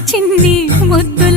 చిన్ని ముద్దుల